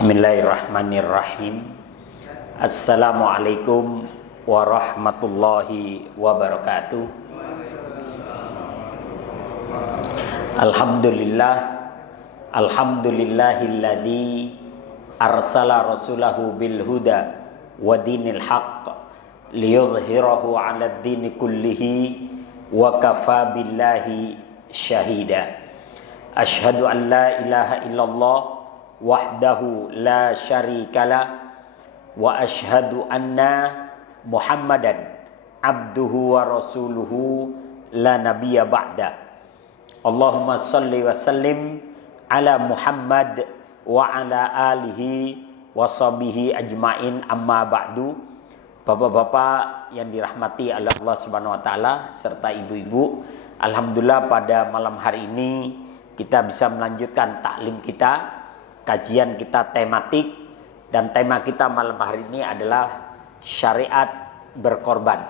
Bismillahirrahmanirrahim. Assalamualaikum warahmatullahi wabarakatuh. Alhamdulillahilladzi arsala rasulahu bil huda wa dinil haqq liyudhhirahu 'alad dini kullihi wa kafa billahi syahida. Asyhadu an la ilaha illallah wahdahu la syarikalah wa asyhadu anna Muhammadan abduhu wa rasuluhu la nabiyya ba'da. Allahumma salli wa sallim ala Muhammad wa ala alihi wa sahbihi ajmain, amma ba'du. Bapak-bapak yang dirahmati oleh Allah Subhanahu wa taala serta ibu-ibu, alhamdulillah pada malam hari ini kita bisa melanjutkan taklim kita, kajian kita tematik, dan tema kita malam hari ini adalah syariat berkorban.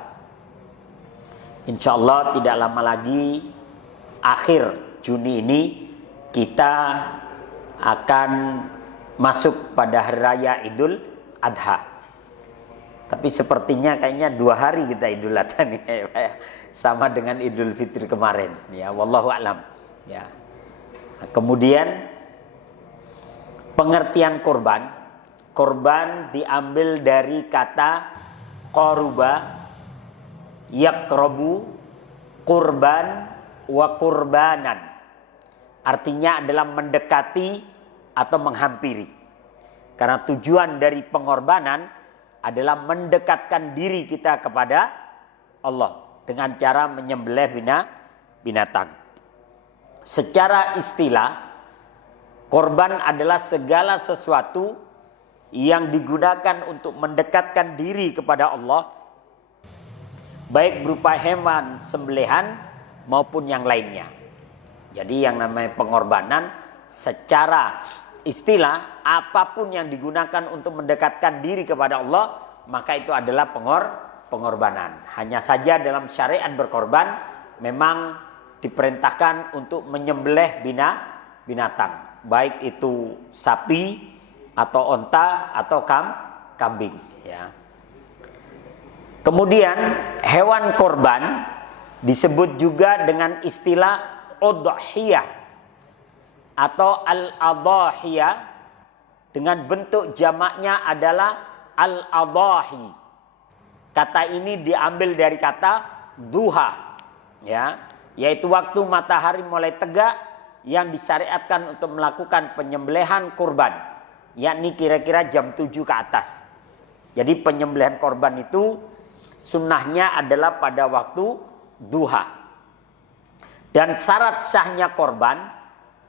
Insya Allah tidak lama lagi akhir Juni ini kita akan masuk pada hari raya Idul Adha. Tapi sepertinya kayaknya 2 hari kita Idul Adha nih, ya, sama dengan Idul Fitri kemarin. Ya, wallahu a'lam. Ya. Kemudian pengertian korban diambil dari kata qoruba, yakrobu, kurban, wa kurbanan. Artinya adalah mendekati atau menghampiri. Karena tujuan dari pengorbanan adalah mendekatkan diri kita kepada Allah dengan cara menyembelih binatang. Secara istilah, korban adalah segala sesuatu yang digunakan untuk mendekatkan diri kepada Allah, baik berupa hewan sembelihan maupun yang lainnya. Jadi yang namanya pengorbanan secara istilah, apapun yang digunakan untuk mendekatkan diri kepada Allah, maka itu adalah pengorbanan. Hanya saja dalam syariat berkorban memang diperintahkan untuk menyembelih binatang, baik itu sapi atau onta atau kambing, ya. Kemudian hewan korban disebut juga dengan istilah udhiyah atau al-adhiyah, dengan bentuk jamaknya adalah al-adhahi. Kata ini diambil dari kata duha, ya, yaitu waktu matahari mulai tegak yang disyariatkan untuk melakukan penyembelihan kurban, yakni kira-kira jam 7 ke atas. Jadi penyembelihan korban itu sunnahnya adalah pada waktu duha. Dan syarat sahnya korban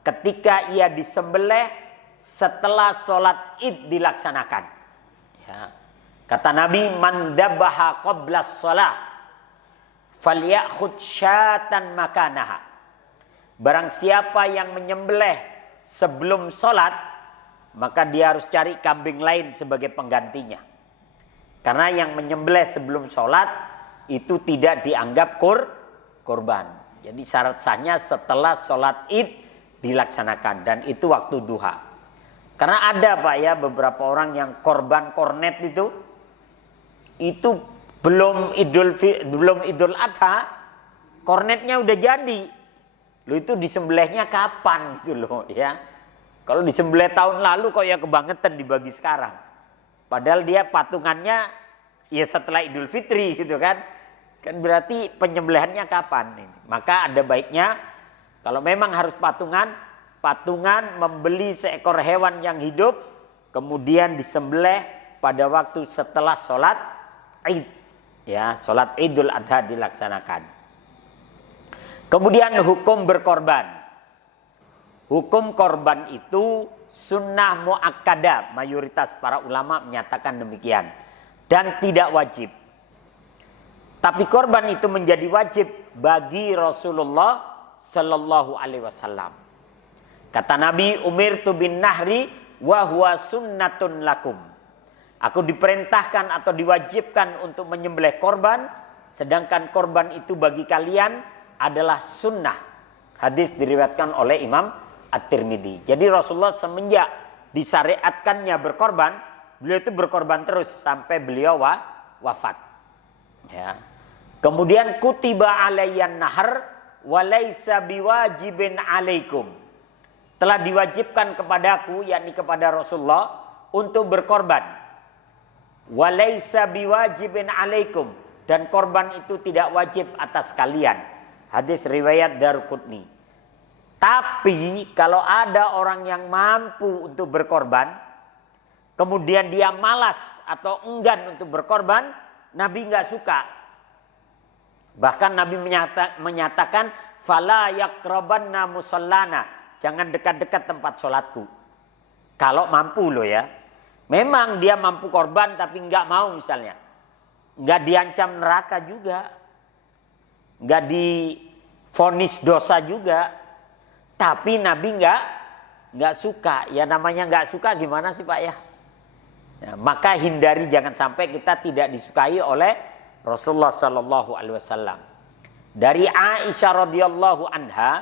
ketika ia disembelih setelah sholat id dilaksanakan, ya. Kata Nabi, man dzabaha qabla shalah falyakhud syatan makanaha. Barang siapa yang menyembelih sebelum sholat, maka dia harus cari kambing lain sebagai penggantinya. Karena yang menyembelih sebelum sholat itu tidak dianggap kurban. Jadi syarat sahnya setelah sholat id dilaksanakan, dan itu waktu duha. Karena ada Pak ya beberapa orang yang korban kornet itu belum Idul Adha, kornetnya udah jadi. Lo itu disembelihnya kapan gitu loh, ya. Kalau disembelih tahun lalu kok ya kebangetan dibagi sekarang. Padahal dia patungannya ya setelah Idul Fitri gitu kan. Kan berarti penyembelihannya kapan ini? Maka ada baiknya kalau memang harus patungan membeli seekor hewan yang hidup kemudian disembelih pada waktu setelah sholat Id, ya, sholat Idul Adha dilaksanakan. Kemudian hukum berkorban. Hukum korban itu sunnah muakkadah, mayoritas para ulama menyatakan demikian, dan tidak wajib. Tapi korban itu menjadi wajib bagi Rasulullah Sallallahu Alaihi Wasallam. Kata Nabi, umirtu bin nahri wa huwa sunnatun lakum. Aku diperintahkan atau diwajibkan untuk menyembelih korban, sedangkan korban itu bagi kalian adalah sunnah. Hadis diriwayatkan oleh Imam At-Tirmidzi. Jadi Rasulullah semenjak disyariatkannya berkorban, beliau itu berkorban terus sampai beliau wafat. Ya. Kemudian kutiba alayyan nahar walaysa biwajibin alaikum. Telah diwajibkan kepadaku, yakni kepada Rasulullah, untuk berkorban. Walaysa biwajibin alaikum. Dan korban itu tidak wajib atas kalian. Hadis riwayat Daruqutni. Tapi kalau ada orang yang mampu untuk berkorban, kemudian dia malas atau enggan untuk berkorban, Nabi nggak suka. Bahkan Nabi menyatakan, fala yaqrabanna musallana, jangan dekat-dekat tempat sholatku. Kalau mampu loh ya. Memang dia mampu korban tapi nggak mau misalnya. Nggak diancam neraka juga. Nggak divonis dosa juga. Tapi Nabi nggak suka. Ya namanya nggak suka gimana sih Pak ya? Ya, maka hindari jangan sampai kita tidak disukai oleh Rasulullah Sallallahu Alaihi Wasallam. Dari Aisyah radhiyallahu anha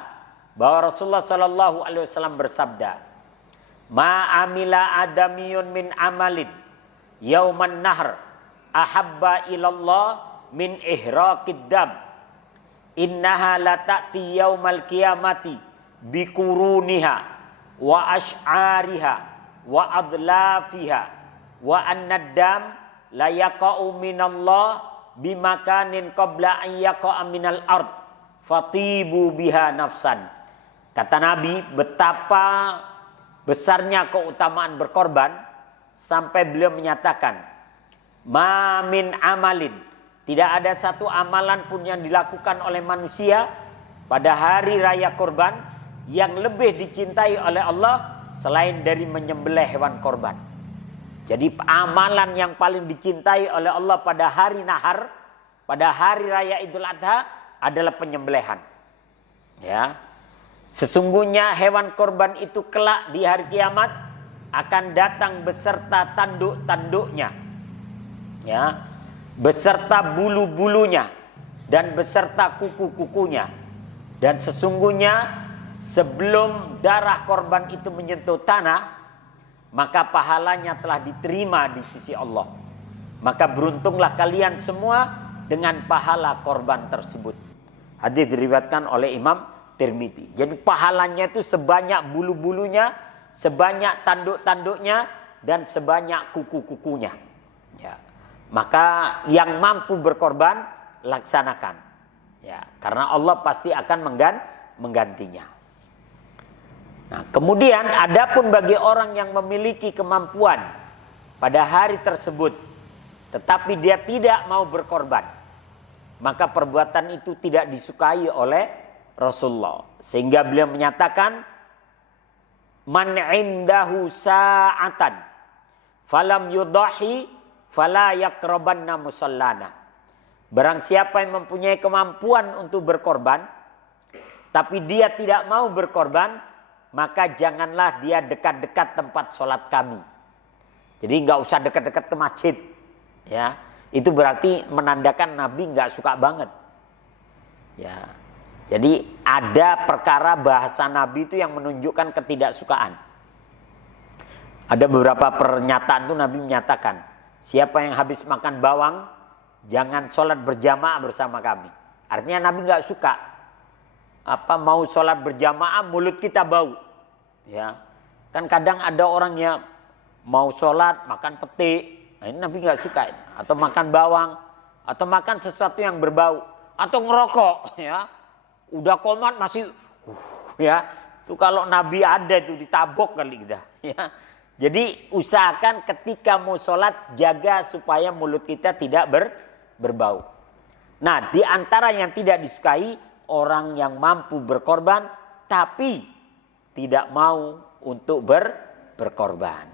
bahwa Rasulullah Sallallahu Alaihi Wasallam bersabda, "Ma amila adamiyun min amalin yauman nahr ahabba ilallah min ihraqid dam. Innaha la ta'ti yaumal qiyamati bikuruniha wa ash'ariha wa adlafiha wa annad-dam la yaqa'u minallah bimakanin qabla an yaqa'a minal ard fatibu biha nafsan." Kata Nabi, betapa besarnya keutamaan berkorban sampai beliau menyatakan, "Ma min amalin", tidak ada satu amalan pun yang dilakukan oleh manusia pada hari raya korban yang lebih dicintai oleh Allah selain dari menyembelih hewan korban. Jadi amalan yang paling dicintai oleh Allah pada hari nahar, pada hari raya Idul Adha adalah penyembelihan. Ya. Sesungguhnya hewan korban itu kelak di hari kiamat akan datang beserta tanduk-tanduknya. Ya. Beserta bulu-bulunya dan beserta kuku-kukunya. Dan sesungguhnya sebelum darah korban itu menyentuh tanah, maka pahalanya telah diterima di sisi Allah. Maka beruntunglah kalian semua dengan pahala korban tersebut. Hadis diriwayatkan oleh Imam Tirmidzi. Jadi pahalanya itu sebanyak bulu-bulunya, sebanyak tanduk-tanduknya, dan sebanyak kuku-kukunya. Ya. Maka yang mampu berkorban, laksanakan. Ya, karena Allah pasti akan menggantinya. Nah, kemudian adapun bagi orang yang memiliki kemampuan pada hari tersebut, tetapi dia tidak mau berkorban, maka perbuatan itu tidak disukai oleh Rasulullah. Sehingga beliau menyatakan, "Man indahu sa'atan falam yudahi fala yaqrabanna musallana." Barang siapa yang mempunyai kemampuan untuk berkorban, tapi dia tidak mau berkorban, maka janganlah dia dekat-dekat tempat sholat kami. Jadi nggak usah dekat-dekat ke masjid. Ya, itu berarti menandakan Nabi nggak suka banget. Ya, jadi ada perkara bahasa Nabi itu yang menunjukkan ketidaksukaan. Ada beberapa pernyataan tuh Nabi menyatakan, siapa yang habis makan bawang, jangan sholat berjamaah bersama kami. Artinya Nabi nggak suka. Mau sholat berjamaah mulut kita bau, ya kan kadang ada orang yang mau sholat makan pete, nah ini Nabi nggak suka, atau makan bawang, atau makan sesuatu yang berbau, atau ngerokok, ya udah komat masih, ya itu kalau Nabi ada itu ditabok kali kita, ya. Jadi usahakan ketika mau sholat jaga supaya mulut kita tidak berbau. Nah, di antara yang tidak disukai, orang yang mampu berkorban tapi tidak mau untuk berkorban.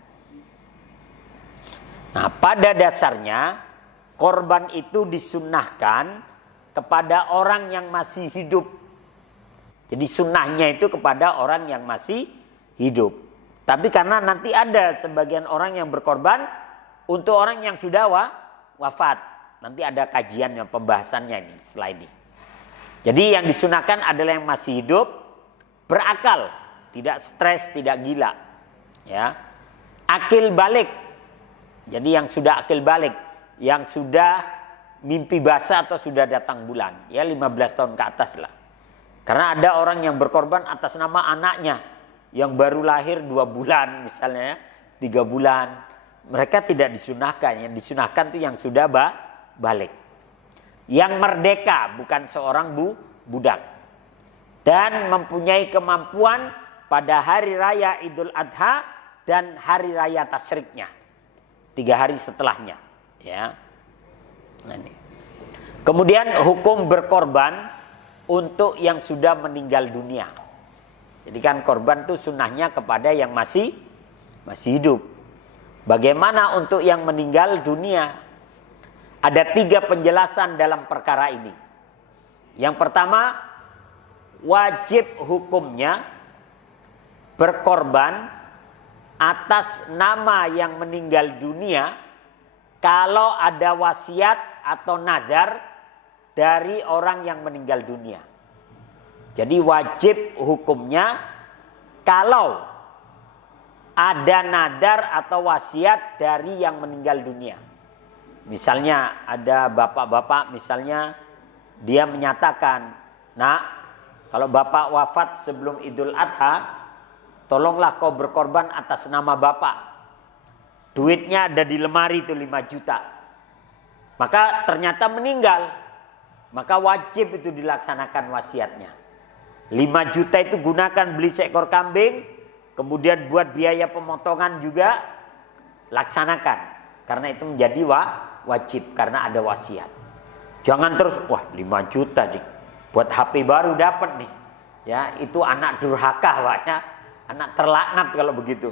Nah, pada dasarnya korban itu disunnahkan kepada orang yang masih hidup. Jadi sunnahnya itu kepada orang yang masih hidup. Tapi karena nanti ada sebagian orang yang berkorban untuk orang yang sudah wafat. Nanti ada kajiannya, pembahasannya ini setelah ini. Jadi yang disunahkan adalah yang masih hidup, berakal, tidak stres, tidak gila. Ya. akil balik. Jadi yang sudah akil balik, yang sudah mimpi basah atau sudah datang bulan, ya 15 tahun ke atas lah. Karena ada orang yang berkorban atas nama anaknya yang baru lahir 2 bulan misalnya, 3 bulan. Mereka tidak disunahkan, yang disunahkan itu yang sudah balik. Yang merdeka, bukan seorang budak. Dan mempunyai kemampuan pada hari raya Idul Adha dan hari raya Tasyriknya. 3 hari setelahnya. Ya. Nah, ini. Kemudian hukum berkorban untuk yang sudah meninggal dunia. Jadi kan korban itu sunnahnya kepada yang masih hidup. Bagaimana untuk yang meninggal dunia? Ada 3 penjelasan dalam perkara ini. Yang pertama, wajib hukumnya berkorban atas nama yang meninggal dunia kalau ada wasiat atau nadar dari orang yang meninggal dunia. Jadi wajib hukumnya kalau ada nadar atau wasiat dari yang meninggal dunia. Misalnya ada bapak-bapak misalnya dia menyatakan, "Nak, kalau bapak wafat sebelum Idul Adha, tolonglah kau berkorban atas nama bapak. Duitnya ada di lemari itu 5 juta." Maka ternyata meninggal. Maka wajib itu dilaksanakan wasiatnya. 5 juta itu gunakan beli seekor kambing. Kemudian buat biaya pemotongan juga laksanakan. Karena itu menjadi wajib karena ada wasiat. Jangan terus, wah 5 juta nih. Buat HP baru dapat nih. Ya, itu anak durhaka Pak ya. Anak terlaknat kalau begitu.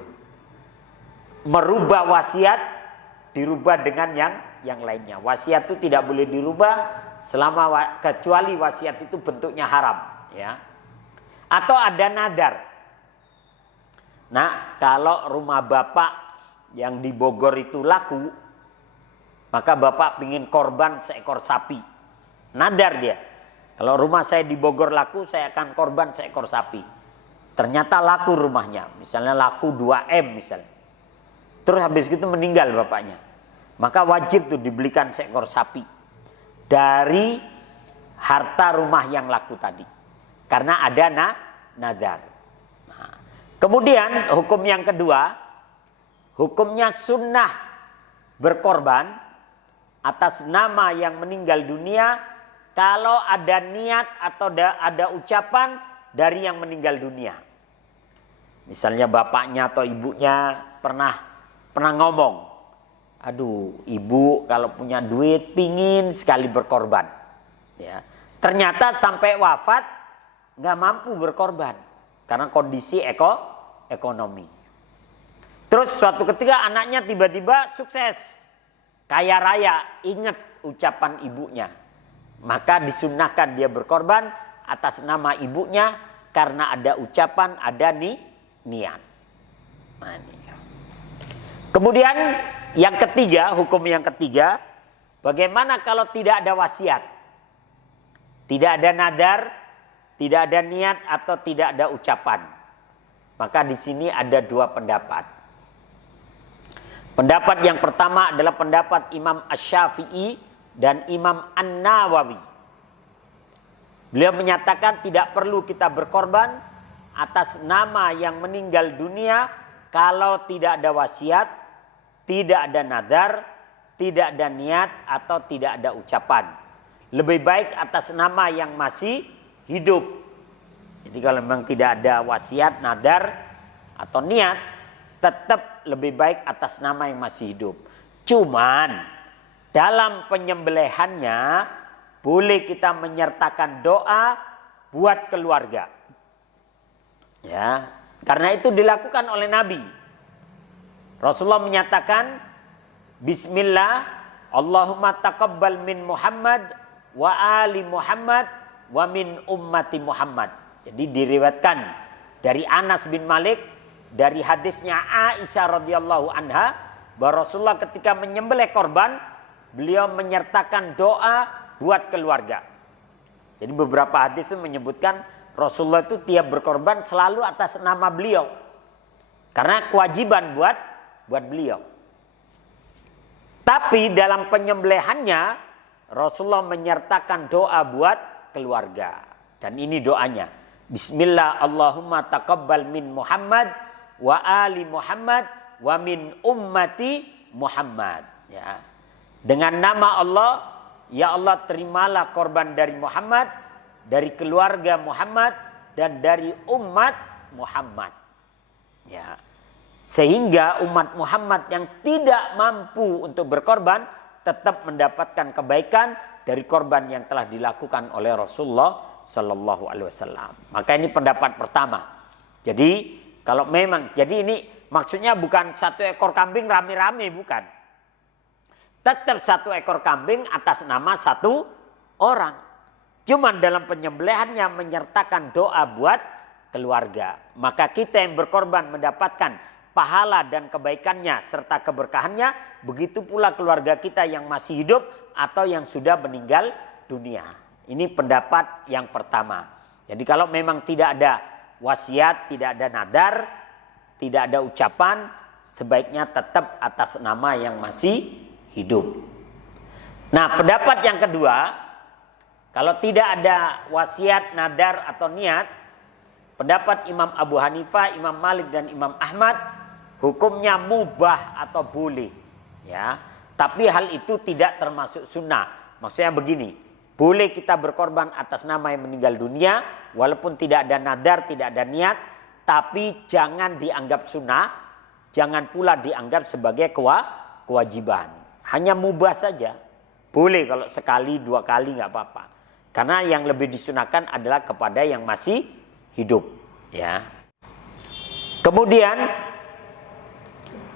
Merubah wasiat dirubah dengan yang lainnya. Wasiat itu tidak boleh dirubah kecuali wasiat itu bentuknya haram, ya. Atau ada nadar. Nah, kalau rumah bapak yang di Bogor itu laku, maka bapak ingin korban seekor sapi. Nadar dia. Kalau rumah saya di Bogor laku, saya akan korban seekor sapi. Ternyata laku rumahnya. Misalnya laku 2M misalnya. Terus habis itu meninggal bapaknya. Maka wajib tuh dibelikan seekor sapi. Dari harta rumah yang laku tadi. Karena ada nadar. Kemudian hukum yang kedua, hukumnya sunnah berkorban atas nama yang meninggal dunia kalau ada niat atau ada ucapan dari yang meninggal dunia. Misalnya bapaknya atau ibunya pernah ngomong, "Aduh, ibu kalau punya duit pingin sekali berkorban." Ya. Ternyata sampai wafat nggak mampu berkorban karena kondisi ekonomi. Terus suatu ketika anaknya tiba-tiba sukses, kaya raya, ingat ucapan ibunya. Maka disunnahkan dia berkorban atas nama ibunya karena ada ucapan, ada niat. Nah, ini. Kemudian yang ketiga, hukum yang ketiga, bagaimana kalau tidak ada wasiat? Tidak ada nadar, tidak ada niat atau tidak ada ucapan. Maka di sini ada 2 pendapat. Pendapat yang pertama adalah pendapat Imam Asy-Syafi'i dan Imam An-Nawawi. Beliau menyatakan tidak perlu kita berkorban atas nama yang meninggal dunia kalau tidak ada wasiat, tidak ada nadar, tidak ada niat atau tidak ada ucapan. Lebih baik atas nama yang masih hidup. Jadi kalau memang tidak ada wasiat, nadar atau niat, tetap lebih baik atas nama yang masih hidup. Cuman dalam penyembelihannya boleh kita menyertakan doa buat keluarga. Ya, karena itu dilakukan oleh Nabi. Rasulullah menyatakan, "Bismillah, Allahumma taqabbal min Muhammad wa ali Muhammad wa min ummati Muhammad." Jadi diriwayatkan dari Anas bin Malik dari hadisnya Aisyah radhiyallahu anha bahwa Rasulullah ketika menyembelih korban beliau menyertakan doa buat keluarga. Jadi beberapa hadis itu menyebutkan Rasulullah itu tiap berkorban selalu atas nama beliau. Karena kewajiban buat buat beliau. Tapi dalam penyembelihannya Rasulullah menyertakan doa buat keluarga. Dan ini doanya. Bismillah Allahumma taqabbal min Muhammad wa ali Muhammad wa min ummati Muhammad. Ya. Dengan nama Allah, ya Allah terimalah korban dari Muhammad, dari keluarga Muhammad, dan dari umat Muhammad. Ya. Sehingga umat Muhammad yang tidak mampu untuk berkorban tetap mendapatkan kebaikan dari korban yang telah dilakukan oleh Rasulullah Sallallahu Alaihi Wasallam. Maka ini pendapat pertama. Jadi kalau memang, jadi ini maksudnya bukan satu ekor kambing rame-rame, bukan. Tetap satu ekor kambing atas nama satu orang. Cuman dalam penyembelihannya menyertakan doa buat keluarga. Maka kita yang berkorban mendapatkan pahala dan kebaikannya serta keberkahannya, begitu pula keluarga kita yang masih hidup atau yang sudah meninggal dunia. Ini pendapat yang pertama. Jadi kalau memang tidak ada wasiat, tidak ada nadar, tidak ada ucapan, sebaiknya tetap atas nama yang masih hidup. Nah, pendapat yang kedua, kalau tidak ada wasiat, nadar atau niat, pendapat Imam Abu Hanifah, Imam Malik dan Imam Ahmad, hukumnya mubah atau boleh, ya. Tapi hal itu tidak termasuk sunnah. Maksudnya begini, boleh kita berkorban atas nama yang meninggal dunia, walaupun tidak ada nadar, tidak ada niat, tapi jangan dianggap sunnah, jangan pula dianggap sebagai kewajiban. Hanya mubah saja, boleh kalau sekali, dua kali nggak apa-apa. Karena yang lebih disunahkan adalah kepada yang masih hidup, ya. Kemudian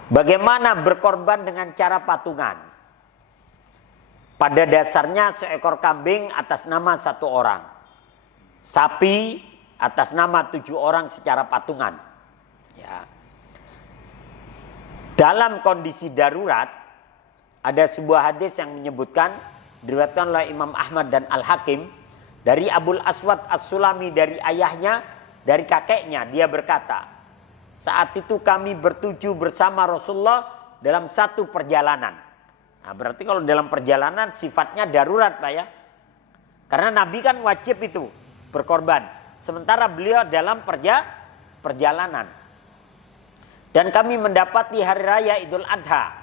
bagaimana berkorban dengan cara patungan? Pada dasarnya seekor kambing atas nama satu orang, sapi atas nama 7 orang secara patungan. Ya. Dalam kondisi darurat, ada sebuah hadis yang menyebutkan, diriwayatkan oleh Imam Ahmad dan Al-Hakim dari Abul Aswad As-Sulami dari ayahnya, dari kakeknya, dia berkata, saat itu kami bertuju bersama Rasulullah dalam satu perjalanan. Nah, berarti kalau dalam perjalanan sifatnya darurat, Pak, ya. Karena Nabi kan wajib itu berkorban. Sementara beliau dalam perjalanan. Dan kami mendapati hari raya Idul Adha.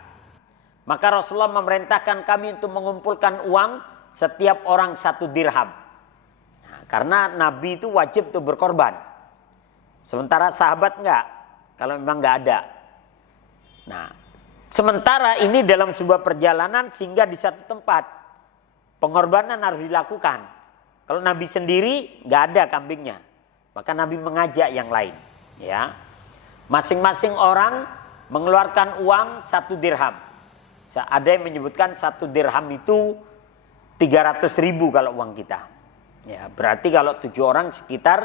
Maka Rasulullah memerintahkan kami untuk mengumpulkan uang setiap orang 1 dirham. Nah, karena Nabi itu wajib untuk berkorban. Sementara sahabat enggak. Kalau memang enggak ada. Nah, sementara ini dalam sebuah perjalanan sehingga di satu tempat pengorbanan harus dilakukan. Kalau Nabi sendiri nggak ada kambingnya, maka Nabi mengajak yang lain. Ya, masing-masing orang mengeluarkan uang 1 dirham. Ada yang menyebutkan 1 dirham itu 300.000 kalau uang kita. Ya, berarti kalau 7 orang sekitar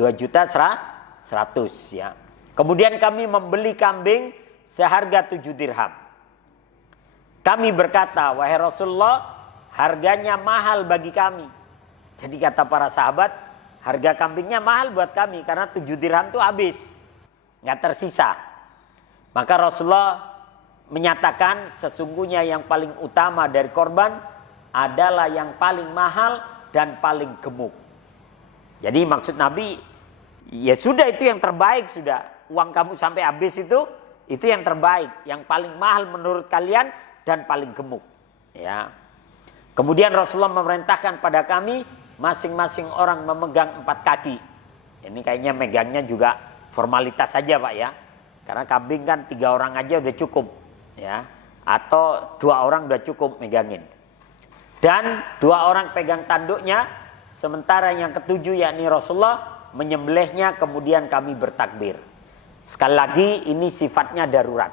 2.100.000 ya. Kemudian kami membeli kambing seharga 7 dirham. Kami berkata, wahai Rasulullah, harganya mahal bagi kami. Jadi kata para sahabat, harga kambingnya mahal buat kami karena 7 dirham itu habis, nggak tersisa. Maka Rasulullah menyatakan sesungguhnya yang paling utama dari korban adalah yang paling mahal dan paling gemuk. Jadi maksud Nabi, ya sudah itu yang terbaik sudah. Uang kamu sampai habis itu yang terbaik, yang paling mahal menurut kalian dan paling gemuk. Ya. Kemudian Rasulullah memerintahkan pada kami masing-masing orang memegang 4 kaki. Ini kayaknya megangnya juga formalitas saja, Pak, ya. Karena kambing kan 3 orang aja udah cukup, ya. Atau 2 orang udah cukup megangin. Dan 2 orang pegang tanduknya, sementara yang ketujuh yakni Rasulullah menyembelihnya, kemudian kami bertakbir. Sekali lagi ini sifatnya darurat.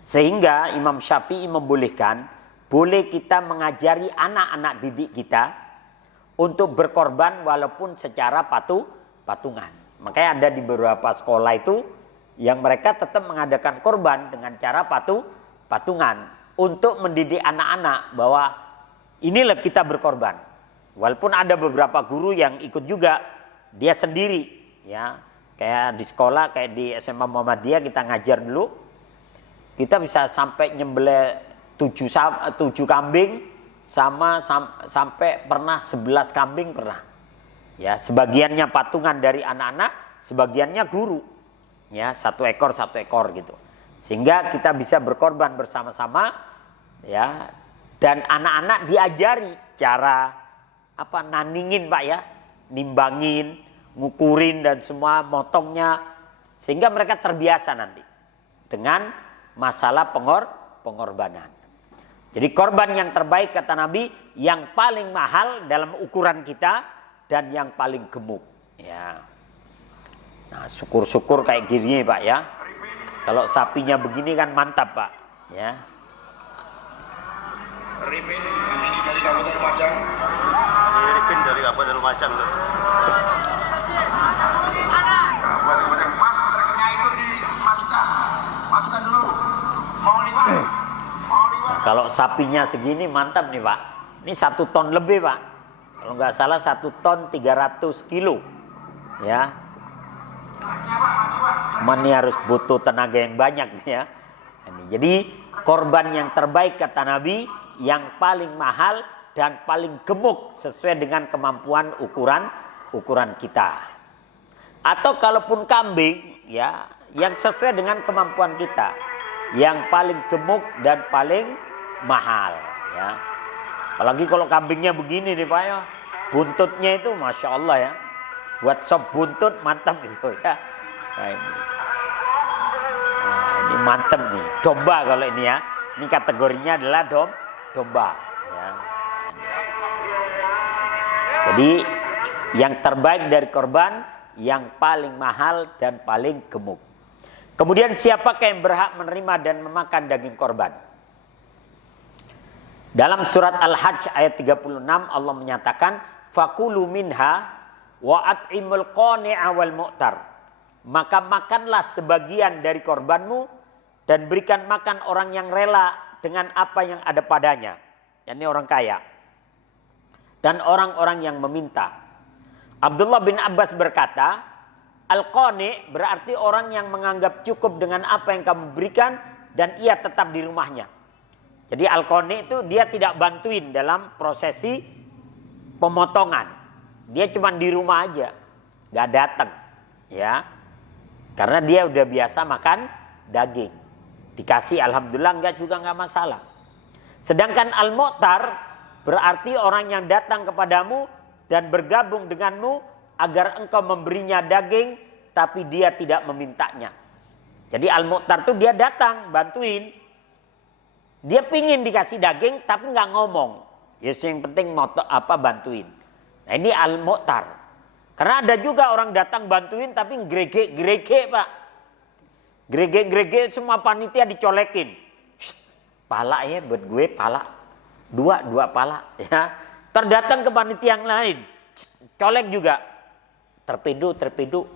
Sehingga Imam Syafi'i membolehkan, boleh kita mengajari anak-anak didik kita untuk berkorban walaupun secara patungan. Makanya ada di beberapa sekolah itu yang mereka tetap mengadakan korban dengan cara patungan untuk mendidik anak-anak bahwa inilah kita berkorban. Walaupun ada beberapa guru yang ikut juga, dia sendiri, ya. Kayak di sekolah, kayak di SMA Muhammadiyah kita ngajar dulu. kita bisa sampai nyembelih 7 kambing sampai pernah 11 kambing pernah. Ya, sebagiannya patungan dari anak-anak, sebagiannya guru. Ya, 1 ekor gitu. Sehingga kita bisa berkorban bersama-sama, ya. Dan anak-anak diajari cara naningin Pak ya, nimbangin, ngukurin dan semua, motongnya, sehingga mereka terbiasa nanti dengan masalah pengorbanan. Jadi korban yang terbaik kata Nabi, yang paling mahal dalam ukuran kita dan yang paling gemuk. Ya. Nah, syukur-syukur kayak gini Pak ya. Kalau sapinya begini kan mantap Pak. Ya. Rifin dari Kabupaten Lumajang. Rifin dari Kabupaten Lumajang. Mas, truknya itu masukkan dulu. Mau liwat. Kalau sapinya segini mantap nih Pak. Ini 1 ton lebih Pak. Kalau nggak salah 1 ton 300 kilo. Ya. Cuman ini harus butuh tenaga yang banyak nih ya. Jadi korban yang terbaik kata Nabi, yang paling mahal dan paling gemuk sesuai dengan kemampuan ukuran kita. Atau kalaupun kambing ya, yang sesuai dengan kemampuan kita, yang paling gemuk dan paling mahal ya. Apalagi kalau kambingnya begini nih Pak ya, buntutnya itu Masya Allah ya, buat sop buntut mantap itu ya. Nah ini mantap nih, domba kalau ini ya, ini kategorinya adalah domba ya. Jadi yang terbaik dari korban, yang paling mahal dan paling gemuk. Kemudian siapakah yang berhak menerima dan memakan daging korban? Dalam surat Al-Hajj ayat 36 Allah menyatakan, fakulu minha wa at'imul qani'a wal mu'tar. Maka makanlah sebagian dari korbanmu dan berikan makan orang yang rela dengan apa yang ada padanya. yakni orang kaya. Dan orang-orang yang meminta. Abdullah bin Abbas berkata, Al-Qani berarti orang yang menganggap cukup dengan apa yang kamu berikan dan ia tetap di rumahnya. Jadi Al-Qani itu dia tidak bantuin dalam prosesi pemotongan. Dia cuma di rumah aja, nggak datang, ya, karena dia udah biasa makan daging. Dikasih alhamdulillah nggak juga nggak masalah. Sedangkan Al-Mu'tar berarti orang yang datang kepadamu dan bergabung denganmu agar engkau memberinya daging, tapi dia tidak memintanya. Jadi Al-Mu'tar itu dia datang bantuin. Dia pingin dikasih daging tapi nggak ngomong. Yes, yang penting bantuin. Nah ini Al-Mu'tar. Karena ada juga orang datang bantuin tapi gregek Pak. Gregek semua panitia dicolekin. Pala ya buat gue pala. Dua pala ya. Terdatang ke panitia yang lain. Colek juga. Terpedu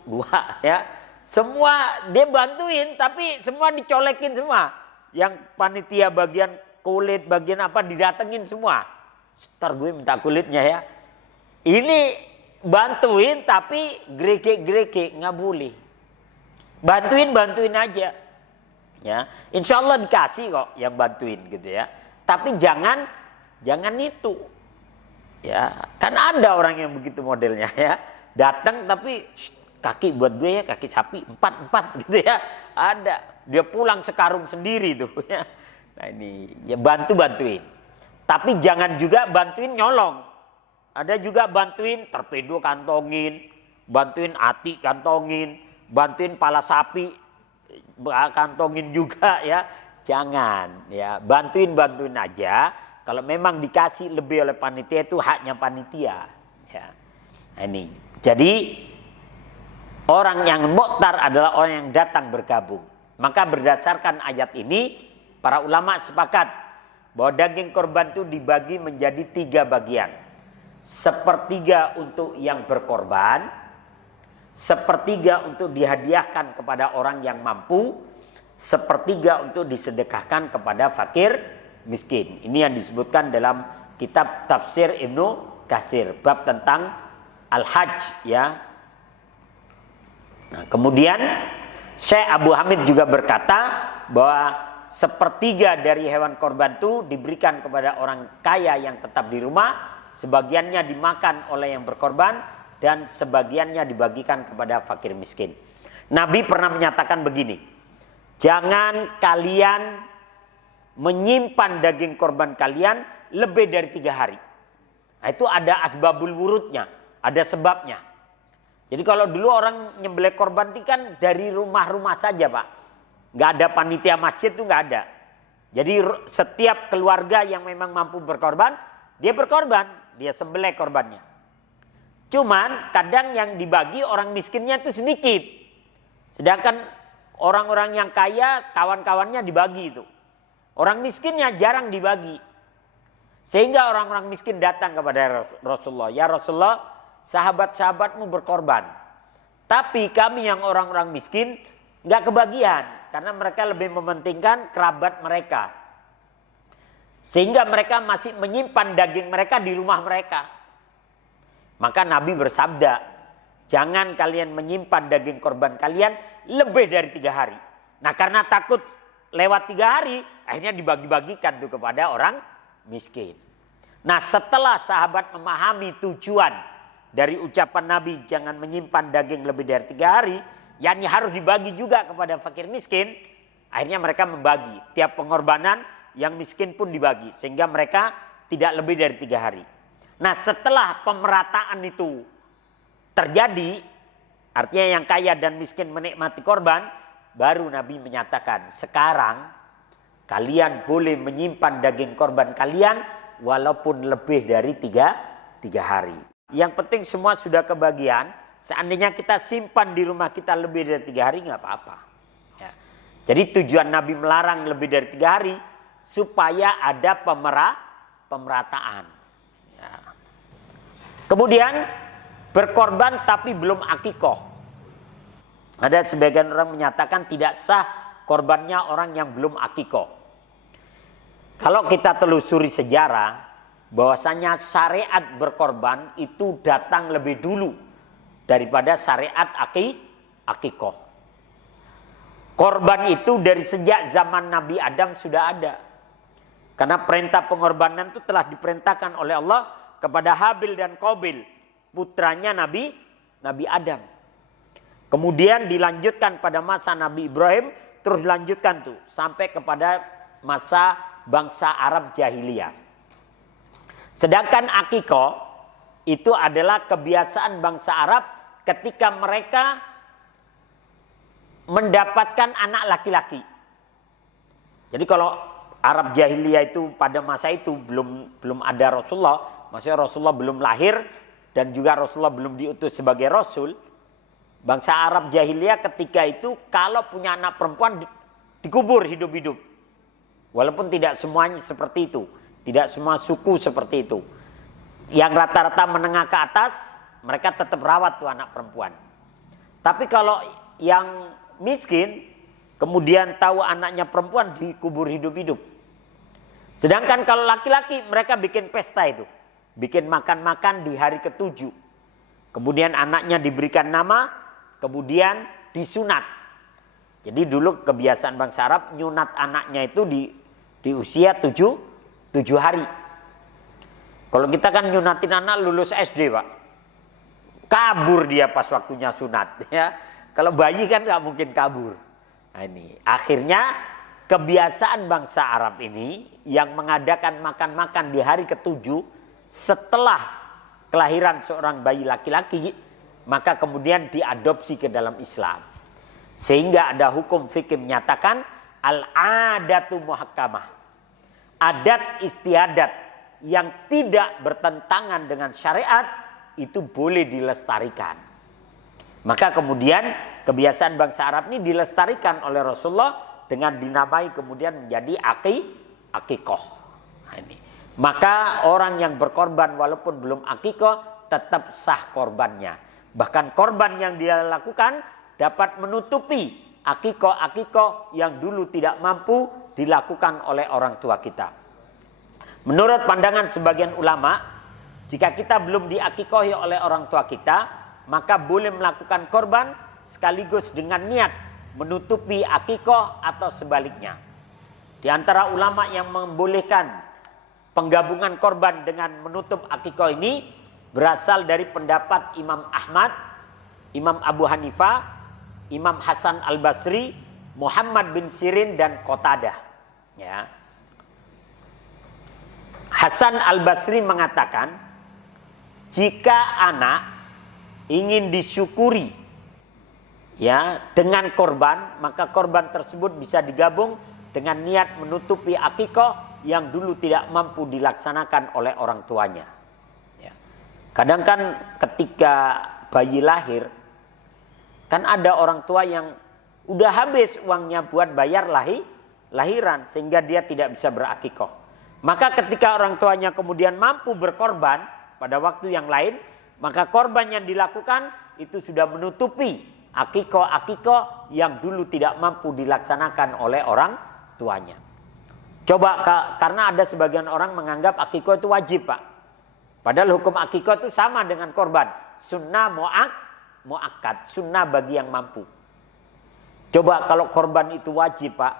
2 ya. Semua dia bantuin tapi semua dicolekin semua. Yang panitia bagian kulit, bagian apa didatengin semua. Ntar gue minta kulitnya ya. Ini bantuin tapi gregek nggak boleh. Bantuin aja. Ya, insya Allah dikasih kok yang bantuin gitu ya. Tapi jangan itu. Ya, kan ada orang yang begitu modelnya ya. Datang tapi kaki buat gue ya, kaki sapi 4 gitu ya. Ada. Dia pulang sekarung sendiri tuh ya. Nah ini ya bantuin. Tapi jangan juga bantuin nyolong. Ada juga bantuin torpedo kantongin, bantuin ati kantongin, bantuin pala sapi kantongin juga ya. Jangan ya, bantuin aja. Kalau memang dikasih lebih oleh panitia itu haknya panitia ya. Nah, ini. Jadi orang yang mu'tar adalah orang yang datang bergabung. Maka berdasarkan ayat ini para ulama sepakat bahwa daging korban itu dibagi menjadi 3 bagian. 1/3 untuk yang berkorban, 1/3 untuk dihadiahkan kepada orang yang mampu, 1/3 untuk disedekahkan kepada fakir miskin. Ini yang disebutkan dalam kitab tafsir Ibnu Katsir bab tentang Al-Hajj ya. Nah, kemudian Syekh Abu Hamid juga berkata bahwa sepertiga dari hewan korban itu diberikan kepada orang kaya yang tetap di rumah, sebagiannya dimakan oleh yang berkorban, dan sebagiannya dibagikan kepada fakir miskin. Nabi pernah menyatakan begini, jangan kalian menyimpan daging korban kalian lebih dari 3 hari. Nah, itu ada asbabul wurudnya, ada sebabnya. Jadi kalau dulu orang nyembelih korban itu kan dari rumah-rumah saja, Pak. Nggak ada panitia masjid, itu nggak ada. Jadi setiap keluarga yang memang mampu berkorban, dia sembelih korbannya. Cuman kadang yang dibagi orang miskinnya itu sedikit. Sedangkan orang-orang yang kaya, kawan-kawannya dibagi itu. Orang miskinnya jarang dibagi. Sehingga orang-orang miskin datang kepada Rasulullah. Ya Rasulullah, sahabat-sahabatmu berkorban. Tapi kami yang orang-orang miskin nggak kebagian. Karena mereka lebih mementingkan kerabat mereka. Sehingga mereka masih menyimpan daging mereka di rumah mereka. Maka Nabi bersabda, jangan kalian menyimpan daging korban kalian lebih dari 3 hari. Nah karena takut lewat 3 hari, akhirnya dibagi-bagikan tuh kepada orang miskin. Nah setelah sahabat memahami tujuan dari ucapan Nabi jangan menyimpan daging lebih dari 3 hari, yakni harus dibagi juga kepada fakir miskin, akhirnya mereka membagi. Tiap pengorbanan yang miskin pun dibagi, sehingga mereka tidak lebih dari 3 hari. Nah setelah pemerataan itu terjadi, artinya yang kaya dan miskin menikmati korban, baru Nabi menyatakan sekarang kalian boleh menyimpan daging korban kalian walaupun lebih dari 3 hari. Yang penting semua sudah kebagian. Seandainya kita simpan di rumah kita lebih dari 3 hari nggak apa-apa. Ya. Jadi tujuan Nabi melarang lebih dari 3 hari supaya ada pemerataan. Ya. Kemudian berkorban tapi belum akikoh. Ada sebagian orang menyatakan tidak sah korbannya orang yang belum akikoh. Kalau kita telusuri sejarah, bahwasanya syariat berkorban itu datang lebih dulu daripada syariat akikoh. Korban itu dari sejak zaman Nabi Adam sudah ada. Karena perintah pengorbanan itu telah diperintahkan oleh Allah kepada Habil dan Qabil, putranya Nabi Adam. Kemudian dilanjutkan pada masa Nabi Ibrahim, terus dilanjutkan tuh sampai kepada masa bangsa Arab jahiliyah. Sedangkan akikoh itu adalah kebiasaan bangsa Arab ketika mereka mendapatkan anak laki-laki. Jadi kalau Arab jahiliyah itu pada masa itu belum ada Rasulullah, maksudnya Rasulullah belum lahir dan juga Rasulullah belum diutus sebagai Rasul. Bangsa Arab jahiliyah ketika itu kalau punya anak perempuan dikubur hidup-hidup. Walaupun tidak semuanya seperti itu. Tidak semua suku seperti itu. Yang rata-rata menengah ke atas, mereka tetap rawat tuh anak perempuan. Tapi kalau yang miskin, kemudian tahu anaknya perempuan dikubur hidup-hidup. Sedangkan kalau laki-laki, mereka bikin pesta itu. Bikin makan-makan di hari ke-7. Kemudian anaknya diberikan nama, kemudian disunat. Jadi dulu kebiasaan bangsa Arab nyunat anaknya itu di usia 7 hari. Kalau kita kan nyunatin anak lulus SD, Pak. Kabur dia pas waktunya sunat. Ya. Kalau bayi kan nggak mungkin kabur. Nah ini akhirnya kebiasaan bangsa Arab ini yang mengadakan makan-makan di hari ke-7 setelah kelahiran seorang bayi laki-laki, maka kemudian diadopsi ke dalam Islam. Sehingga ada hukum fikih menyatakan al-adatu muhakkamah. Adat istiadat yang tidak bertentangan dengan syariat itu boleh dilestarikan. Maka kemudian kebiasaan bangsa Arab ini dilestarikan oleh Rasulullah dengan dinamai kemudian menjadi akikoh. Nah, ini. Maka orang yang berkorban walaupun belum akikoh tetap sah korbannya. Bahkan korban yang dia lakukan dapat menutupi akikoh-akikoh yang dulu tidak mampu dilakukan oleh orang tua kita. Menurut pandangan sebagian ulama, jika kita belum diakikohi oleh orang tua kita, maka boleh melakukan korban sekaligus dengan niat menutupi akikoh atau sebaliknya. Di antara ulama yang membolehkan penggabungan korban dengan menutup akikah ini berasal dari pendapat Imam Ahmad, Imam Abu Hanifah, Imam Hasan Al-Basri, Muhammad bin Sirin dan Qatadah. Ya. Hasan Al-Basri mengatakan, jika anak ingin disyukuri ya dengan korban, maka korban tersebut bisa digabung dengan niat menutupi akikah yang dulu tidak mampu dilaksanakan oleh orang tuanya. Ya. Kadang kan ketika bayi lahir, kan ada orang tua yang udah habis uangnya buat bayar lahiran sehingga dia tidak bisa berakikah. Maka ketika orang tuanya kemudian mampu berkorban pada waktu yang lain, maka korban yang dilakukan itu sudah menutupi akikah yang dulu tidak mampu dilaksanakan oleh orang tuanya. Coba karena ada sebagian orang menganggap akikah itu wajib, Pak. Padahal hukum akikah itu sama dengan korban. Sunnah muakkad, sunnah bagi yang mampu. Coba kalau korban itu wajib, Pak.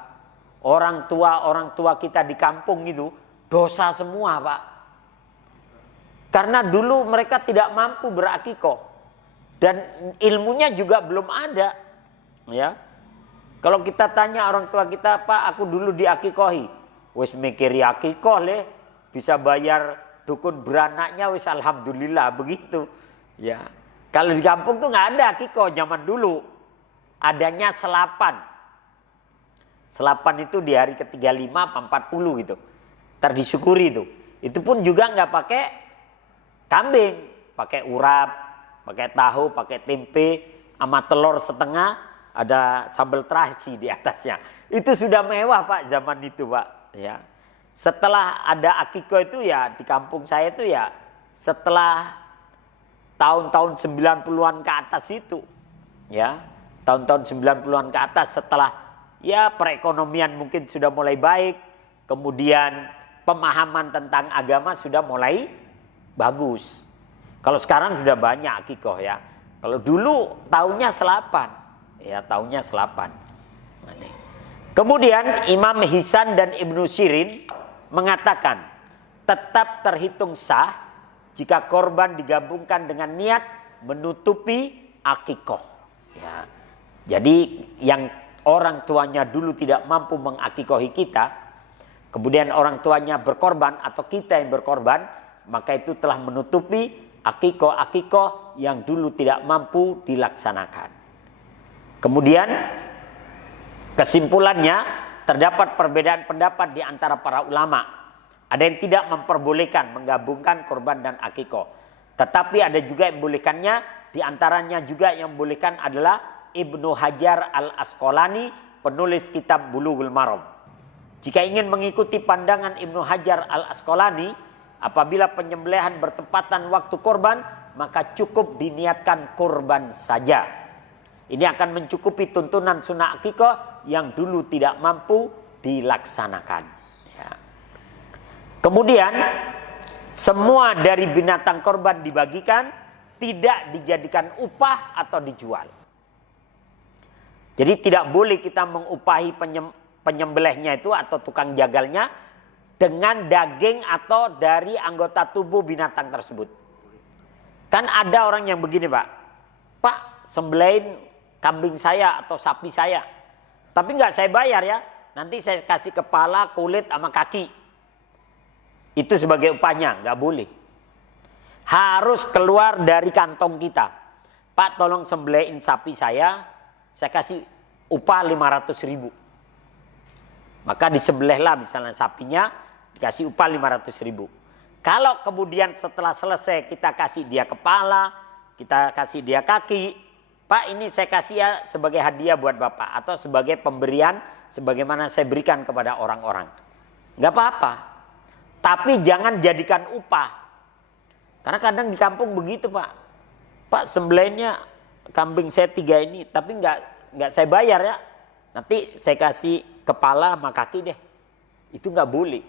Orang tua kita di kampung itu dosa semua, Pak. Karena dulu mereka tidak mampu berakikah. Dan ilmunya juga belum ada. Ya. Kalau kita tanya orang tua kita, Pak, aku dulu diakikahi. Wis mikiri akikah le, bisa bayar dukun beranaknya, wis alhamdulillah begitu. Ya, kalau di kampung tuh nggak ada akikah zaman dulu, adanya selapan. Selapan itu di hari ke-35 apa 40 gitu, terdisyukuri itu. Itu pun juga nggak pakai kambing, pakai urap, pakai tahu, pakai tempe, sama telur setengah, ada sambal terasi di atasnya. Itu sudah mewah, Pak, zaman itu, Pak. Ya, setelah ada akikah itu ya di kampung saya itu ya setelah tahun-tahun 90-an ke atas itu, ya tahun-tahun 90-an ke atas, setelah ya perekonomian mungkin sudah mulai baik, kemudian pemahaman tentang agama sudah mulai bagus. Kalau sekarang sudah banyak akikah ya. Kalau dulu tahunnya selapan, ya tahunnya selapan. Kemudian Imam Hisan dan Ibnu Sirin mengatakan tetap terhitung sah jika korban digabungkan dengan niat menutupi akikah. Ya. Jadi yang orang tuanya dulu tidak mampu mengakikahi kita, kemudian orang tuanya berkorban atau kita yang berkorban, maka itu telah menutupi akikah yang dulu tidak mampu dilaksanakan. Kemudian kesimpulannya, terdapat perbedaan pendapat di antara para ulama. Ada yang tidak memperbolehkan menggabungkan korban dan akikah. Tetapi ada juga yang membolehkannya. Di antaranya juga yang membolehkan adalah Ibnu Hajar Al-Asqalani, penulis kitab Bulughul Maram. Jika ingin mengikuti pandangan Ibnu Hajar Al-Asqalani, apabila penyembelihan bertepatan waktu korban, maka cukup diniatkan korban saja. Ini akan mencukupi tuntunan sunnah akikah yang dulu tidak mampu dilaksanakan. Ya. Kemudian semua dari binatang korban dibagikan, tidak dijadikan upah atau dijual. Jadi tidak boleh kita mengupahi penyembelihnya itu atau tukang jagalnya dengan daging atau dari anggota tubuh binatang tersebut. Kan ada orang yang begini, Pak, sembelihin kambing saya atau sapi saya, tapi nggak saya bayar ya, nanti saya kasih kepala, kulit sama kaki, itu sebagai upahnya. Nggak boleh, harus keluar dari kantong kita. Pak, tolong sembelihin sapi saya kasih upah 500.000. Maka disembelihlah misalnya sapinya, dikasih upah 500.000. Kalau kemudian setelah selesai kita kasih dia kepala, kita kasih dia kaki, Pak, ini saya kasih ya sebagai hadiah buat Bapak atau sebagai pemberian sebagaimana saya berikan kepada orang-orang. Nggak apa-apa. Tapi jangan jadikan upah. Karena kadang di kampung begitu, Pak. Pak, sembelihnya kambing saya 3 ini, tapi nggak saya bayar ya. Nanti saya kasih kepala sama kaki deh. Itu nggak boleh.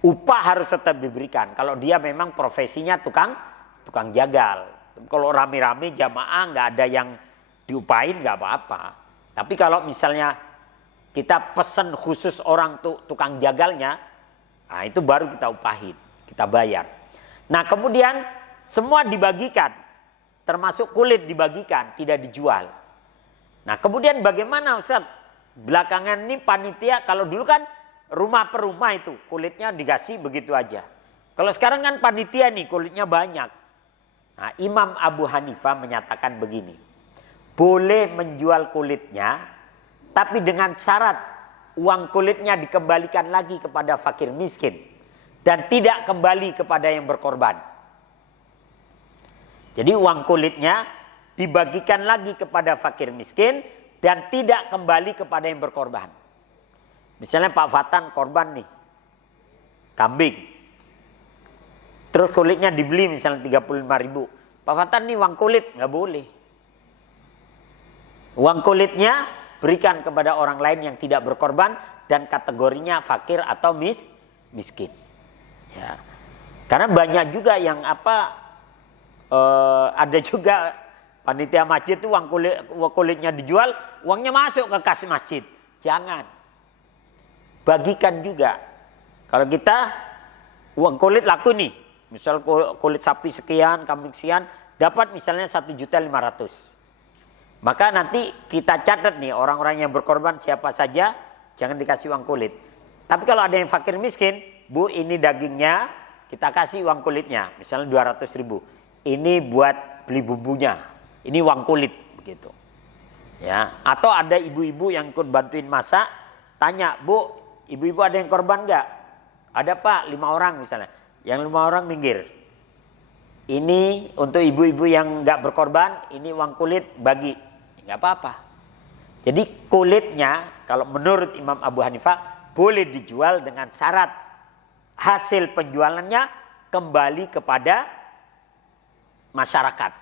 Upah harus tetap diberikan. Kalau dia memang profesinya tukang jagal. Kalau rame-rame jamaah nggak ada yang diupain nggak apa-apa. Tapi kalau misalnya kita pesan khusus orang tukang jagalnya, nah itu baru kita upahin, kita bayar. Nah kemudian semua dibagikan, termasuk kulit dibagikan, tidak dijual. Nah kemudian bagaimana Ustaz? Belakangan ini panitia, kalau dulu kan rumah per rumah itu kulitnya dikasih begitu aja. Kalau sekarang kan panitia nih kulitnya banyak. Nah Imam Abu Hanifah menyatakan begini, boleh menjual kulitnya, tapi dengan syarat uang kulitnya dikembalikan lagi kepada fakir miskin dan tidak kembali kepada yang berkorban. Jadi uang kulitnya dibagikan lagi kepada fakir miskin dan tidak kembali kepada yang berkorban. Misalnya Pak Fatan korban nih, kambing. Terus kulitnya dibeli misalnya 35.000. Pak Fatan nih uang kulit, nggak boleh. Uang kulitnya berikan kepada orang lain yang tidak berkorban dan kategorinya fakir atau miskin. Ya. Karena banyak juga yang ada juga panitia masjid itu uang kulitnya dijual, uangnya masuk ke kas masjid. Jangan. Bagikan juga. Kalau kita uang kulit laku nih, misal kulit sapi sekian, kambing sekian, dapat misalnya 1.500.000. Maka nanti kita catat nih orang-orang yang berkorban siapa saja, jangan dikasih uang kulit. Tapi kalau ada yang fakir miskin, Bu ini dagingnya, kita kasih uang kulitnya, misalnya 200.000. Ini buat beli bumbunya, ini uang kulit begitu. Ya, atau ada ibu-ibu yang ikut bantuin masak, tanya, Bu, ibu-ibu ada yang korban nggak? Ada Pak, 5 orang misalnya. Yang 5 orang minggir. Ini untuk ibu-ibu yang nggak berkorban, ini uang kulit bagi. Nggak apa-apa. Jadi kulitnya kalau menurut Imam Abu Hanifah boleh dijual dengan syarat hasil penjualannya kembali kepada masyarakat.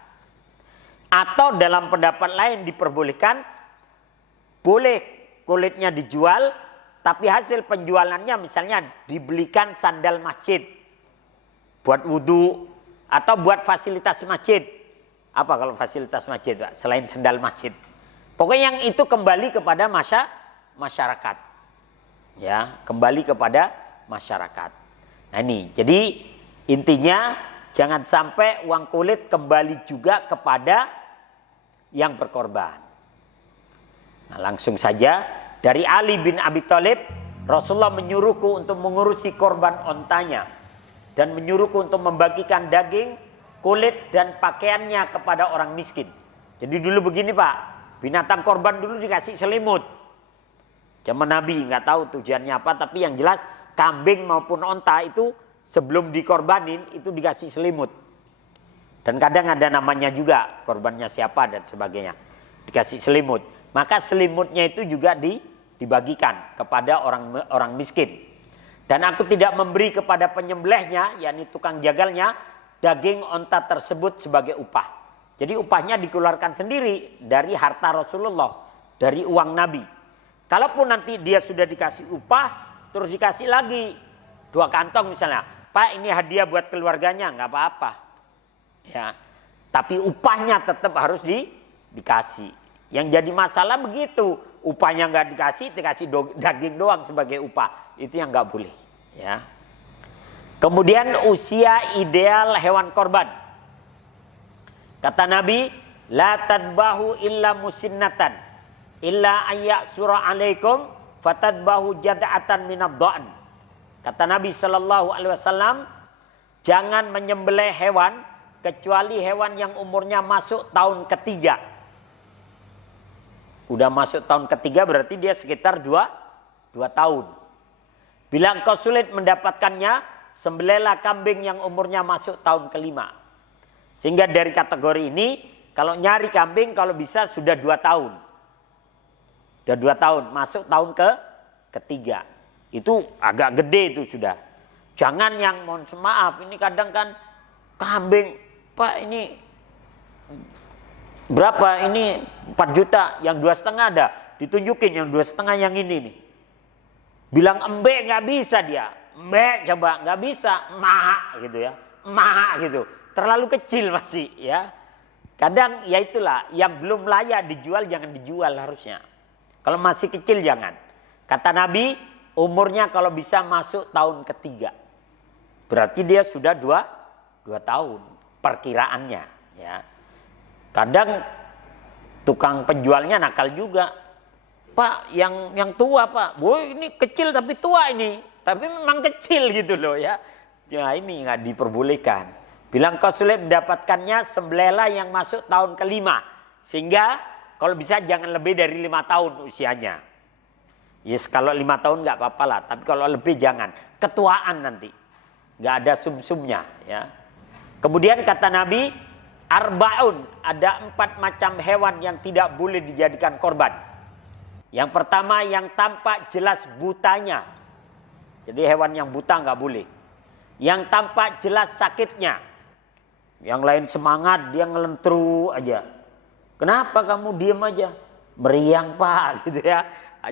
Atau dalam pendapat lain diperbolehkan boleh kulitnya dijual tapi hasil penjualannya misalnya dibelikan sandal masjid buat wudhu atau buat fasilitas masjid. Apa kalau fasilitas masjid Pak? Selain sandal masjid. Pokoknya yang itu kembali kepada masyarakat. Ya, kembali kepada masyarakat. Nah ini, jadi intinya jangan sampai uang kulit kembali juga kepada yang berkorban. Nah langsung saja dari Ali bin Abi Thalib, Rasulullah menyuruhku untuk mengurusi korban ontanya dan menyuruhku untuk membagikan daging, kulit dan pakaiannya kepada orang miskin. Jadi dulu begini Pak, binatang korban dulu dikasih selimut. Zaman Nabi nggak tahu tujuannya apa, tapi yang jelas kambing maupun onta itu sebelum dikorbanin itu dikasih selimut. Dan kadang ada namanya juga, korbannya siapa dan sebagainya. Dikasih selimut. Maka selimutnya itu juga dibagikan kepada orang miskin. Dan aku tidak memberi kepada penyembelihnya, yakni tukang jagalnya, daging onta tersebut sebagai upah. Jadi upahnya dikeluarkan sendiri dari harta Rasulullah, dari uang Nabi. Kalaupun nanti dia sudah dikasih upah, terus dikasih lagi 2 kantong misalnya, Pak ini hadiah buat keluarganya, nggak apa-apa. Ya, tapi upahnya tetap harus dikasih. Yang jadi masalah begitu, upahnya nggak dikasih daging doang sebagai upah, itu yang nggak boleh. Ya. Kemudian usia ideal hewan korban. Kata Nabi, la tadbahu illa musinnatan, illa ayya surah alaikum fatadbahu jada'atan minad dha'n. Kata Nabi SAW, jangan menyembelih hewan kecuali hewan yang umurnya masuk tahun ketiga. Udah masuk tahun ketiga berarti dia sekitar 2 tahun. Bila engkau sulit mendapatkannya, sembelihlah kambing yang umurnya masuk tahun kelima. Sehingga dari kategori ini, kalau nyari kambing kalau bisa sudah 2 tahun. Sudah 2 tahun, masuk tahun ketiga. Itu agak gede itu sudah. Jangan yang mohon maaf, ini kadang kan kambing, Pak ini berapa? Ini 4 juta, yang 2,5 ada. Ditunjukin yang 2,5 yang ini nih. Bilang embek nggak bisa dia. Embek coba nggak bisa, mahak gitu ya. Mahak gitu. Terlalu kecil masih ya. Kadang ya itulah, yang belum layak dijual jangan dijual harusnya. Kalau masih kecil jangan. Kata Nabi, umurnya kalau bisa masuk tahun ketiga. Berarti dia sudah dua tahun perkiraannya. Ya. Kadang tukang penjualnya nakal juga. Pak, yang tua Pak. Boy, ini kecil tapi tua ini. Tapi memang kecil gitu loh ya. Ya ini nggak diperbolehkan. Bilang kau sulit mendapatkannya, sembelihlah yang masuk tahun kelima. Sehingga kalau bisa jangan lebih dari 5 tahun usianya. Yes, kalau 5 tahun nggak apa-apa lah. Tapi kalau lebih jangan. Ketuaan nanti. Nggak ada sumsumnya ya. Kemudian kata Nabi, arbaun, ada 4 macam hewan yang tidak boleh dijadikan korban. Yang pertama yang tampak jelas butanya. Jadi hewan yang buta nggak boleh. Yang tampak jelas sakitnya. Yang lain semangat, dia ngelentru aja. Kenapa kamu diem aja? Meriang Pak gitu ya.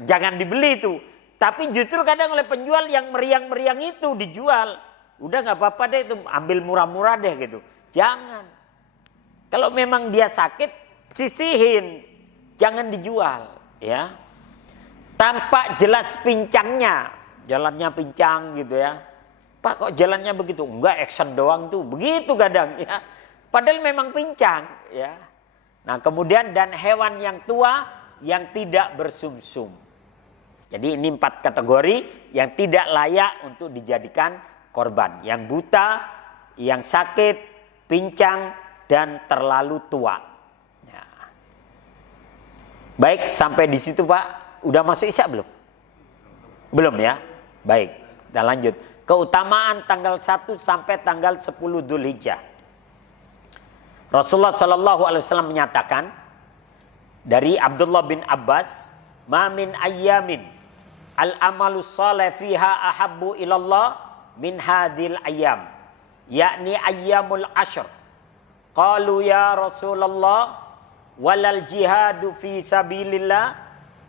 Jangan dibeli itu. Tapi justru kadang oleh penjual yang meriang-meriang itu dijual. Udah nggak apa-apa deh itu, ambil murah-murah deh gitu. Jangan. Kalau memang dia sakit, sisihin. Jangan dijual ya. Tampak jelas pincangnya. Jalannya pincang gitu ya. Pak kok jalannya begitu? Enggak, action doang tuh. Begitu kadang ya. Padahal memang pincang ya. Nah kemudian dan hewan yang tua yang tidak bersumsum. Jadi ini 4 kategori yang tidak layak untuk dijadikan korban. Yang buta, yang sakit, pincang, dan terlalu tua. Ya. Baik, sampai di situ Pak. Udah masuk Isya belum? Belum ya? Baik, kita lanjut. Keutamaan tanggal 1 sampai tanggal 10 Dzulhijjah. Rasulullah SAW menyatakan dari Abdullah bin Abbas, "Ma min ayyamin al-amalu shalih fiha ahabbu ilallah min hadhil ayyam, yakni ayyamul ashr." Qalu ya Rasulullah walal jihadu fi sabilillah.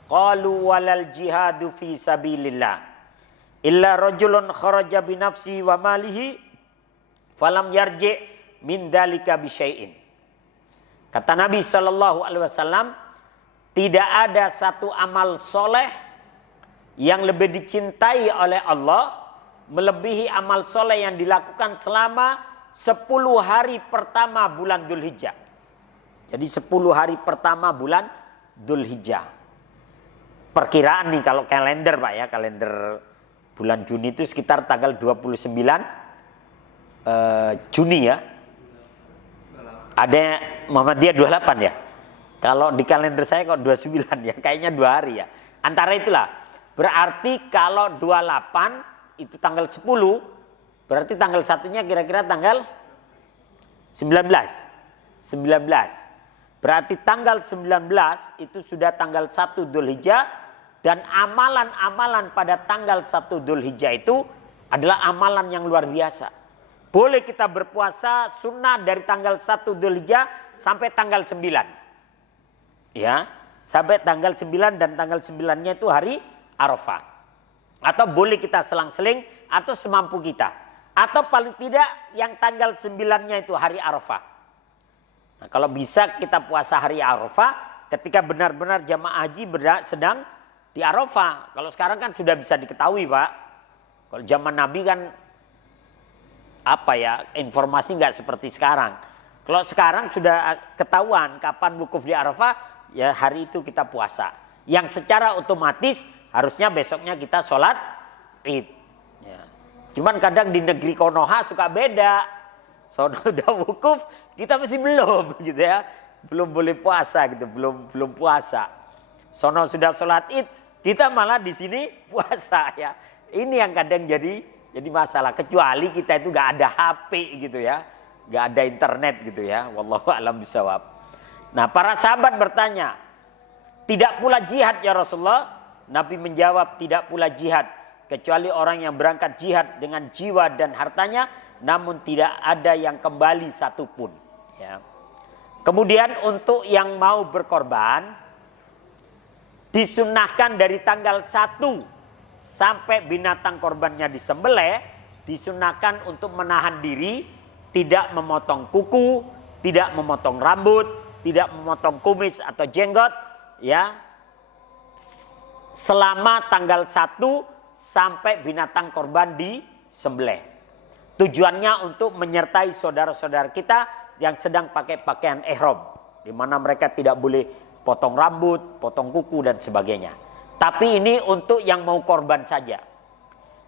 Qalu walal jihadu fi sabilillah. Illa rajulun kharaja bi nafsi wa malihi falam yarji' min dalika bi syai'in. Kata Nabi SAW, tidak ada satu amal soleh yang lebih dicintai oleh Allah melebihi amal soleh yang dilakukan selama 10 hari pertama bulan Dzulhijjah. Jadi 10 hari pertama bulan Dzulhijjah. Perkiraan nih kalau kalender Pak ya, kalender bulan Juni itu sekitar tanggal 29 Juni ya. Ada Muhammadiyah 28 ya. Kalau di kalender saya kok 29 ya, kayaknya 2 hari ya. Antara itulah. Berarti kalau 28 itu tanggal 10, berarti tanggal 1-nya kira-kira tanggal 19. Berarti tanggal 19 itu sudah tanggal 1 Dzulhijjah. Dan amalan-amalan pada tanggal 1 Dzulhijjah itu adalah amalan yang luar biasa. Boleh kita berpuasa sunnah dari tanggal 1 Dzulhijjah sampai tanggal 9. Ya, sampai tanggal 9 dan tanggal 9-nya itu hari Arafah. Atau boleh kita selang-seling atau semampu kita. Atau paling tidak yang tanggal 9-nya itu hari Arafah. Nah, kalau bisa kita puasa hari Arafah ketika benar-benar jamaah haji sedang di Arafah. Kalau sekarang kan sudah bisa diketahui Pak. Kalau zaman Nabi kan apa ya, informasi nggak seperti sekarang. Kalau sekarang sudah ketahuan kapan wukuf di Arafah, ya hari itu kita puasa. Yang secara otomatis harusnya besoknya kita sholat Id. Ya. Cuman kadang di negeri Konoha suka beda. Sono udah wukuf, kita masih belum gitu ya. Belum boleh puasa gitu, belum puasa. Sono sudah sholat Id, kita malah di sini puasa ya. Ini yang kadang jadi masalah. Kecuali kita itu gak ada HP gitu ya, gak ada internet gitu ya. Wallahu a'lam bishawab. Nah para sahabat bertanya, tidak pula jihad ya Rasulullah? Nabi menjawab, tidak pula jihad kecuali orang yang berangkat jihad dengan jiwa dan hartanya, namun tidak ada yang kembali satupun. Ya. Kemudian untuk yang mau berkorban, disunahkan dari tanggal 1 sampai binatang korbannya disembelih, disunahkan untuk menahan diri, tidak memotong kuku, tidak memotong rambut, tidak memotong kumis atau jenggot, ya, selama tanggal 1 sampai binatang korban disembelih. Tujuannya untuk menyertai saudara-saudara kita yang sedang pakai pakaian ihram, di mana mereka tidak boleh potong rambut, potong kuku dan sebagainya. Tapi ini untuk yang mau korban saja.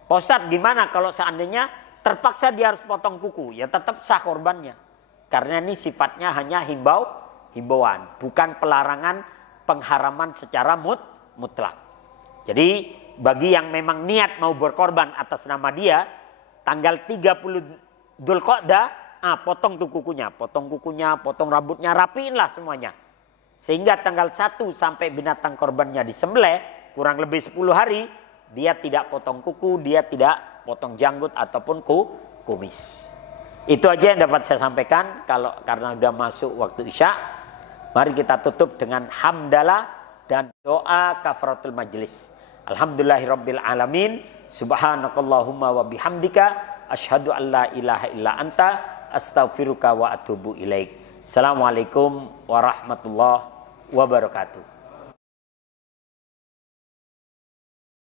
Pak Ustadz, gimana kalau seandainya terpaksa dia harus potong kuku? Ya tetap sah korbannya. Karena ini sifatnya hanya himbauan, bukan pelarangan, pengharaman secara mutlak. Jadi bagi yang memang niat mau berkorban atas nama dia, tanggal 30 Dzulqa'dah, potong tuh kukunya, potong rambutnya, rapiinlah semuanya. Sehingga tanggal 1 sampai binatang korbannya disembelih, kurang lebih 10 hari, dia tidak potong kuku, dia tidak potong janggut ataupun kumis. Itu aja yang dapat saya sampaikan. Karena sudah masuk waktu Isya, mari kita tutup dengan hamdalah dan doa kafaratul majlis. Alhamdulillahirabbil alamin. Subhanakallahumma wa bihamdika asyhadu an la ilaha illa anta astaghfiruka wa atubu ilaik. Assalamualaikum warahmatullahi wabarakatuh.